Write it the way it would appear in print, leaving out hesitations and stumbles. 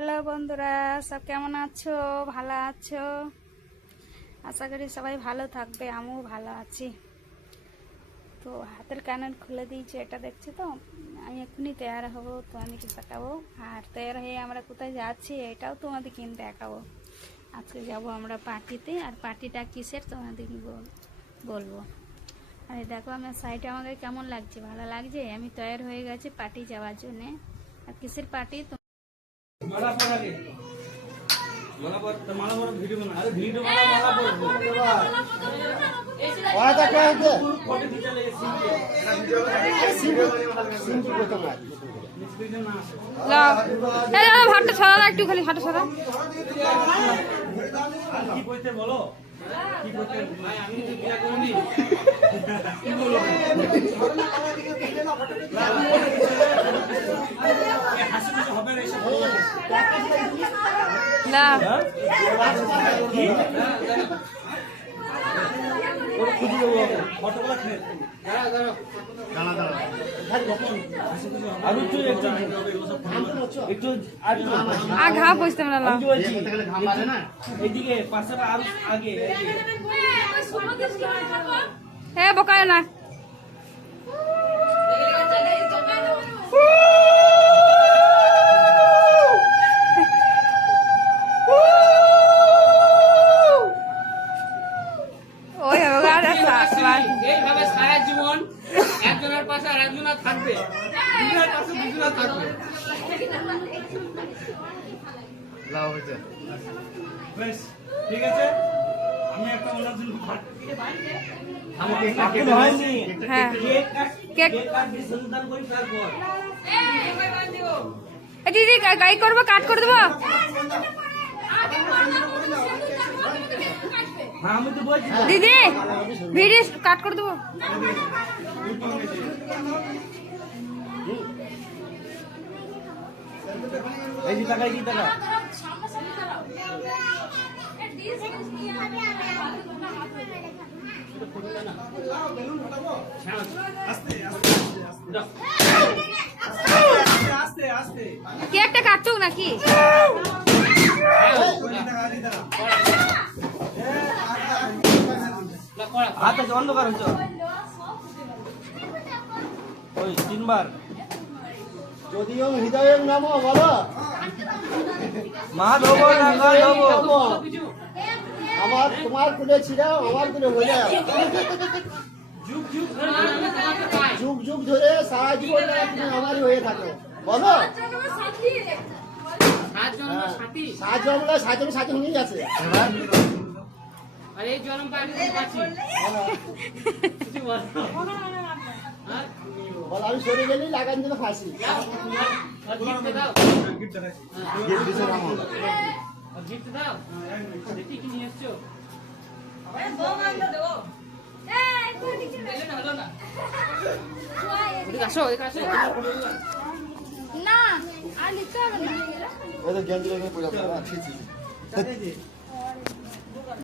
Hello বন্ধুরা, সব কেমন আছো? ভালো আছো? আশা করি সবাই ভালো থাকবে, আমিও ভালো আছি। তো হাতের কানের খুলে দিয়েছি, এটা দেখছি তো। আমি এক্ষুনি তৈরি হবো, তোমাদেরকে দেখাবো। আর তৈরি হয়ে আমরা কোথায় যাচ্ছি এটাও তোমাদের কিন্তু দেখাবো। আজকে যাব আমরা পার্টিতে, আর পার্টিটা কিসের তোমাদেরকে বলবো। আর দেখো আমার সাইডে আমাকে কেমন লাগছে, ভালো লাগছে। আমি তৈরি হয়ে গেছি পার্টি যাওয়ার জন্যে। আর কিসের পার্টি? माला पर आगे माला पर तो माला पर वीडियो बना अरे वीडियो माला माला पर वहां तक क्या है फोटो खींचा ले सीन के सीन की फोटो मार नेक्स्ट वीडियो ना লাও এই দাদা ভাতটা ছড়া একটু, খালি ভাতটা ছড়া। কি কইতে বলো কি কইতে ভাই আমি তো বিয়া করিনি কি বলো হাসি খুশি হবে রে সব না কি ওর খুঁজে দেবো ফটোগুলো খেয়ে दाना दाना আমি একটু আ ঘা বসতে না লাও। घाम मारे ना এইদিকে পাশে আর আগে হে বকায় না। ওই হবে এইভাবে সারা জীবন একজনের পাশে আর একজনের থাকবে, দুজনের পাশে দুজনের থাকবে। लाओ होते বেশ ঠিক আছে আমি একটা ওনার জন্য हम केक কাটতে হয়নি হ্যাঁ কেক কেক কাটবি সন্তান করি তারপর এই দিদি গাই করবো, কাট করে দেবো। হ্যাঁ আমি তো বলছি দিদি ভিডিও কাট করে দেবো। এই যে টাকা আস্তে আস্তে কেকটা কাটছুক নাকি? হাতে অন্ধকার হয়েছ ওই তিনবার যদি ওম হৃদয়ের নাম বলো মা দেবো টাকা দেবো আমার তোমার কুলে ছিল আমার কুলে হয়ে যায় যুগ যুগ ধরে সারা জীবন তুমি আমারই হয়ে থাকো বলো সাত জন্মের সাথী, সাত জমলা সাত হয়ে গেছে এবার আর এই জন্মটা আমি কি পাচ্ছি? কিছু বলো। হ্যাঁ? বল আমি সরে গেলি লাগান দেবে ফাঁসি আর gift দাও, গিফট দেখাচ্ছি আর gift দাও। দেখি কি নিয়ে এসছো? দিলে না, হলো না। এদিকে আসো, এদিকে আসো। না আর লিখতে হবে না। ওই তো গেঞ্জি রেখে পড়ে আছে ঠিক চাঁদে